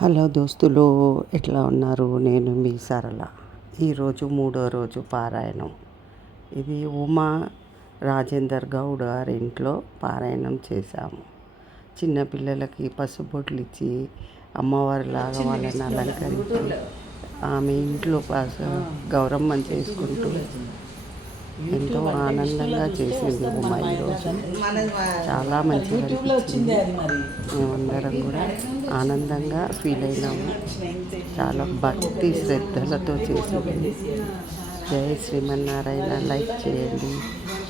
Hello దోస్తులు, ఎట్లా ఉన్నారు? నేను మీ సరళ. ఈరోజు 3వ రోజు పారాయణం. ఇది ఉమా రాజేందర్ గౌడ్ గారి ఇంట్లో పారాయణం చేశాము. చిన్నపిల్లలకి పసుబొట్లు ఇచ్చి అమ్మవారిలాగా వాళ్ళని అలంకరించి ఆమె ఇంట్లో గౌరమ్మని చేసుకుంటూ ఎంతో ఆనందంగా చేసింది ఉమా. ఈరోజు చాలా మంచిగా అనిపించింది. మేమందరం కూడా ఆనందంగా ఫీల్ అయినాము. చాలా భక్తి శ్రద్ధలతో చేసింది. జై శ్రీమన్నారాయణ. లైక్ చేయండి,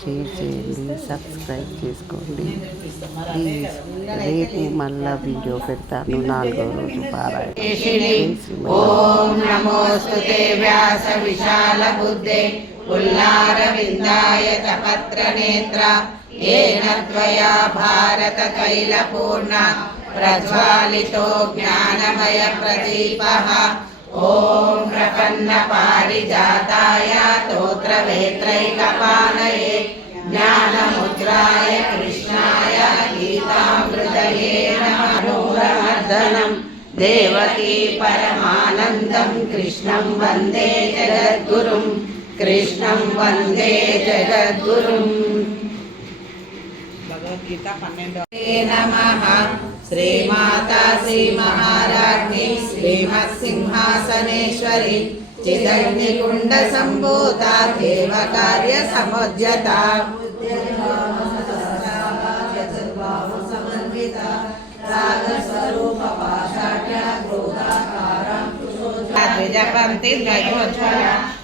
షేర్ చేయండి, సబ్స్క్రైబ్ చేసుకోండి ప్లీజ్. రేపు మళ్ళా వీడియో పెడతాను 4వ రోజు పారాయణ. ఓం నమోస్తుతే వ్యాస విశాల బుద్ధే పుల్లారవిందాయ తపత్ర నేత్ర ఏన త్వయా భారత తైల పూర్ణ ప్రజ్వాలితో జ్ఞానమయ ప్రదీపః. ఓం ప్రపన్న పారిజాతాయ స్తోత్ర వేత్రైకపాణయే జ్ఞానముద్రాయ కృష్ణాయ గీతామృతయే నమః. దేవకీ పరమానందం కృష్ణం వందే జగద్గురుం. కృష్ణం వందే జగద్గురుం. భగవద్గీత 12. నమః. శ్రీమాతా శ్రీ మహారాజ్ఞి శ్రీమత్సింహాసనేశ్వరి చిదగ్నికుండ సంభూత దేవ కార్య సముద్యత ద్విజపంక్తి ద్వయోజ్వల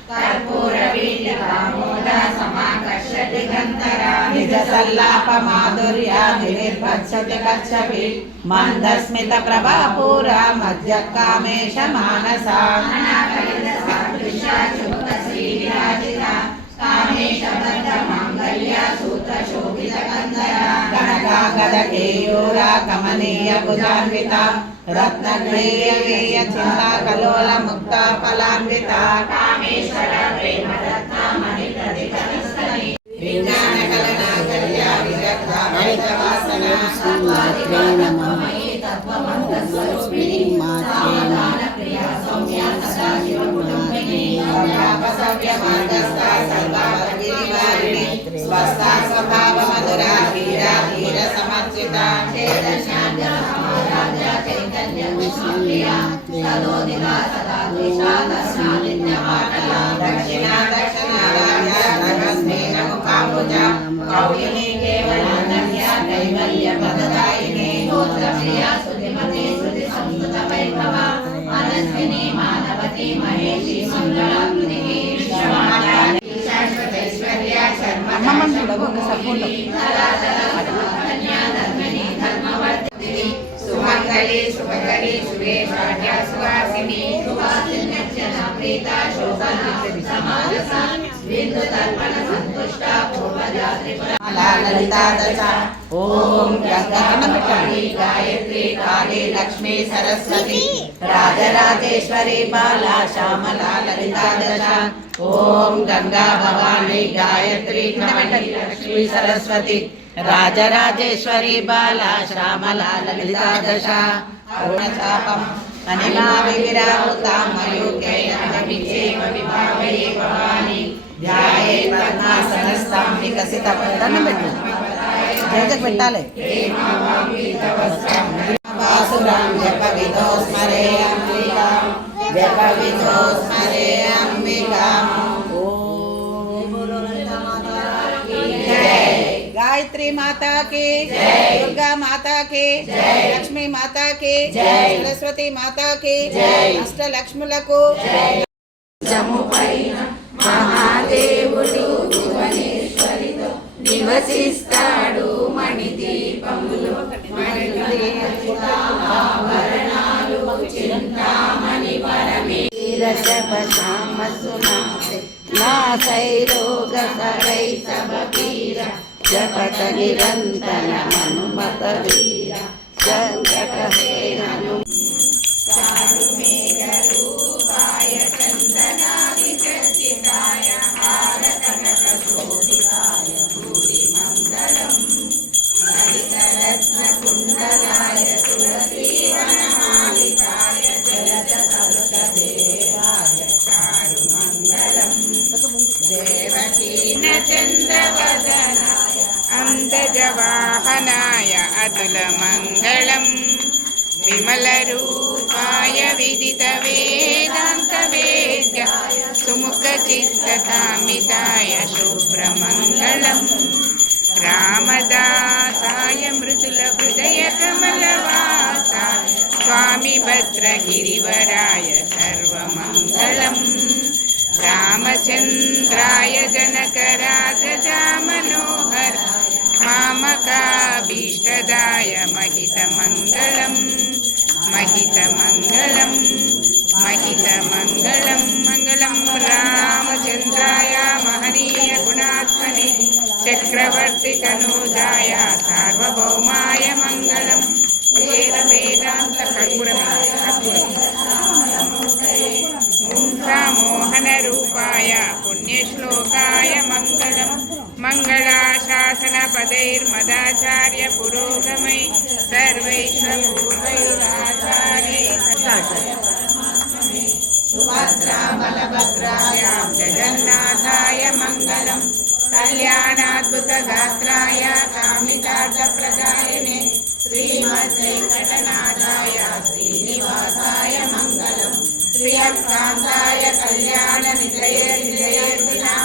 కర్పూర వీర్యకామోద సమాకర్షతి గంధరా నిజ సల్లాప మాధుర్య నిర్భత్సతి కచ్చపి మందస్మిత ప్రభాపూర మధ్య కామేశ మానస గణగాగద కేయూర కమనీయ భుజాన్విత రత్నగ్రీయ చింతా కలోల ముక్త ఫలాన్విత కామేశ్వర ప్రేమ రత్నమణి ప్రతిపదిస్తని విజ్ఞాన కలనాగర్య విదగ్ధ వాసన శ్రీమాత్రే నమః. శ్రీ మాత్రే ప్రియ సౌమ్య సదా శివకుటుంబిని సవ్య మార్గస్థ సర్వాగిరివారిణి స్వస్థ స్వభావ మధుర ధీర ధీర సమర్చిత దక్షిణ దక్షిణ ముఖాంబుజ కౌలిని కేవలాన్య కైవల్య పదదాయిని గోత్రప్రియ సుధిమతి సుధి సంస్కృత వైభవ మనస్విని మానవతి మహేషి మంగళాకృతి శాశ్వతైశ్వర్య శర్మ ధర్మవర్ధిని సుమంగళి శుభకరి సురేషాఢ్య సువాసిని సువాసిన్యర్చన ప్రీత శోభన సమారస బిందు తర్పణ సంతుష్ట పూర్వజా త్రిపుర లలితాదశ. ఓం గంగానమకాళి గాయత్రి కాళీ లక్ష్మీ సరస్వతి రాజరాజేశ్వరి బాలా శ్యామలా లలితాదశ. ఓం గంగా భవాని గాయత్రి కాళీ లక్ష్మీ సరస్వతి రాజరాజేశ్వరి బాలా శ్యామలా లలితాదశ. పూర్ణచాపం అనిమా విరామృతాం మయూకేన విచేవ విభావయే భవాని ధ్యాయే పద్మాసనస్థాం వికసిత దండం పెట్టు జగత్ పెట్టాలి. వాసురాం జప విదో స్మరే అంబికాం జప విదో స్మరే అంబికాం. गायत्री माता की जय, दुर्गा माता की जय, लक्ष्मी माता की जय, सरस्वती माता की जय, अष्टलक्ष्मुలకు జముపైన మహాదేవుడు భువనేశ్వరితో నివసిస్తాడు మణిదీపములో ఆభరణాలు చింతామణి పరమేశ్వరమసునాసే నాసైరోగ సరై సబీర జపత నిరంతర హనుమత వీర సంకట హే హను చారుమేఘ రూపాయ చందనాది చర్చితాయ హార కనక శోభితాయ భూరి మంగళం లలిత రత్న కుండలాయ తులసీ వనమాలికాయ विमलरूपाय विदितवेदान्तवेद्याय सुमुखचित्तकामिताय शुभ्रमङ्गलम् रामदासाय मृदुलहृदयकमलवासाय स्वामी भद्रगिरिवराय सर्वमङ्गलम् रामचन्द्राय जनकराजजामनोहर मामकाभीष्टदाय महितमङ्गलम् महितमङ्गलम् महितमङ्गलं मङ्गलं रामचन्द्राय महनीय गुणात्मने चक्रवर्तितनूजाय सार्वभौमाय मङ्गलं मोहनरूपाय पुण्यश्लोकाय मङ्गलं मङ्गलाशासनपदैर्मदाचार्य पुरोगमै सर्वैश्वपूर्वैराचार्यै सुभद्राबलभद्रायां जगन्नाथाय मङ्गलं कल्याणाद्भुतगात्राय कामितार्थप्रदायिने श्रीमद्वेङ्कटनाथाय श्रीनिवासाय मङ्गलं श्रियकान्ताय कल्याणनिधयेर्निधयेर्दिनां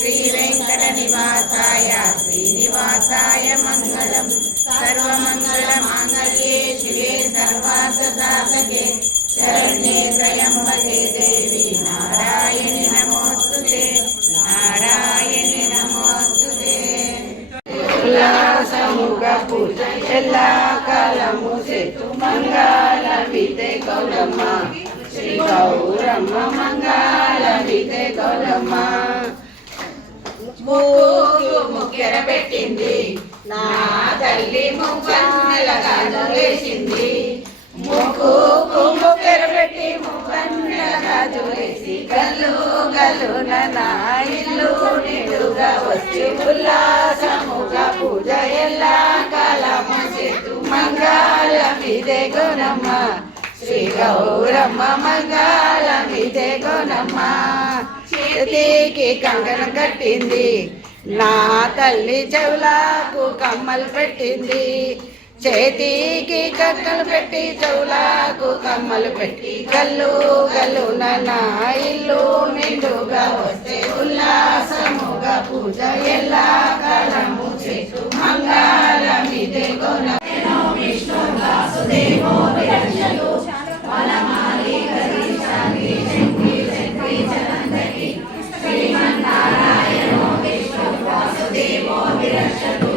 श्रीवेङ्कटनिवासाय श्रीनिवासाय मङ्गलं सर्वमङ्गलमाङ्गल्ये शिवे सर्वार्थसाधके शरण्ये त्र्यम्बके देवी नारायणि नमोस्तुते नारायणि नमोस्तुते ఉల్లాసముగ పూజ ఎల్లా కాలము సేతు మంగళమిదే గౌరమ్మ శ్రీ గౌరమ్మ మంగళమిదే గౌరమ్మ ముక్కెర పెట్టింది నా తల్లి ముక్కన్నెలగాను వేసింది ముక్కెర పెట్టి ముక్కన్నెలగాజు వేసి గల్లు గల్లున నా ఇల్లు నిండుగా వచ్చి ఉల్లాసముగా పూజ ఎల్లా కాలము సేతు మంగళమిదే గౌరమ్మ శ్రీ గౌరమ్మ మంగళమిదే గౌరమ్మ చేతికి కంకణం కట్టింది నా తల్లి చెవులకు కమ్మలు పెట్టింది చేతికి కక్కలు పెట్టి చెవులకు కమ్మలు పెట్టి గల్లు గల్లున నా ఇల్లు నిండుగా వస్తే ఉల్లాసముగా పూజ ఎల్లా కాలము చేతు మంగళమిదే గౌరమ్మ విష్ణు వాసుదేవో విరక్షతు వనమాలి గరీశాలి శంకి చక్రి చనందకి శ్రీమన్నారాయణో విష్ణు వాసుదేవో విరక్షతు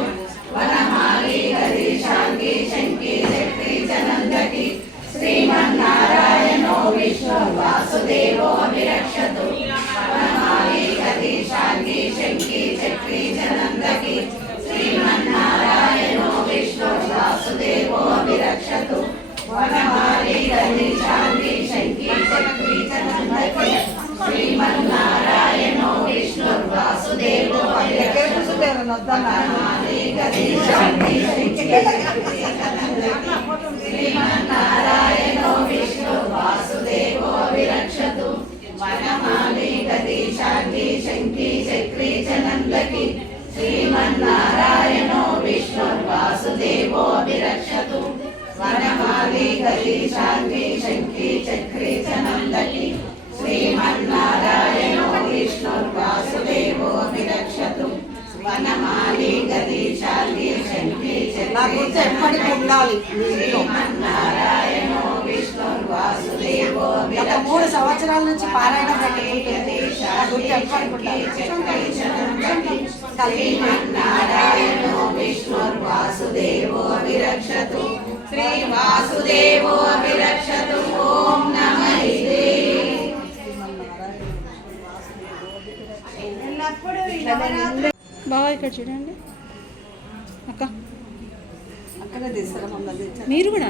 వనమాలి గరీశాలి శంకి చక్రి చనందకి శ్రీమన్నారాయణో విష్ణు వాసుదేవో విరక్షతు వనమాలి గరీశాలి శంకి చక్రి చనందకి శ్రీమన్నారాయణో విష్ణు వాసుదేవో విరక్షతు వనమాలి గరీశాలి శంకి చక్రి చనందకి శ్రీమన్నారాయణో విష్ణు వాసుదేవో విరక్షతు వనమాలి గరీశాలి శంకి చక్రి చనందకి శ్రీమన్నారాయణో విష్ణు వాసుదేవో విరక్షతు వనమాలి గరీశాలి శంకి చక్రి చనందకి శ్రీమన్నారాయణో విష్ణు వాసుదేవో విరక్షతు వనమాలి గరీశాలి శంకి చక్రి చనందకి శ్రీమన్నారాయణో విష్ణు వాసుదేవో విరక్షతు వనమాలి గరీశాలి శంకి చక్రి చనందకి శ్రీమన్నారాయణో విష్ణు వాసుదేవో విరక్షతు 3 సంవత్సరాల నుంచి పారాయణం శ్రీమన్నారాయణో విష్ణు వాసుదేవో విరక్షతు శ్రీ వాసుదేవో విరక్షతు ఓం నమః బాగా ఇక్కడ చూడండి అక్క అక్కడే తీస్తారా మమ్మల్ని మీరు కూడా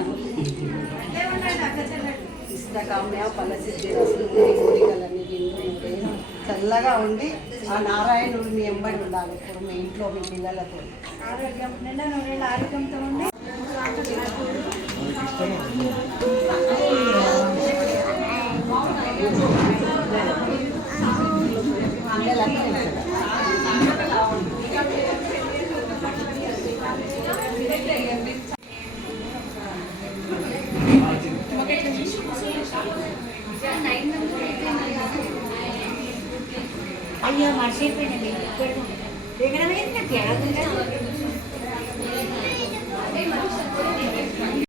ఇష్టకామ్య ఫలసిద్ధి కోరికలన్నీ చల్లగా ఉండి ఆ నారాయణుడు మీ ఎంబడి ఉండాలి ఇప్పుడు మీ ఇంట్లో మీ పిల్లలతో ఆరోగ్యం నిండా నూరేళ్ళ ఆరోగ్యంతో ఉండి అయ్యో మర్చిపోయినది దగ్గర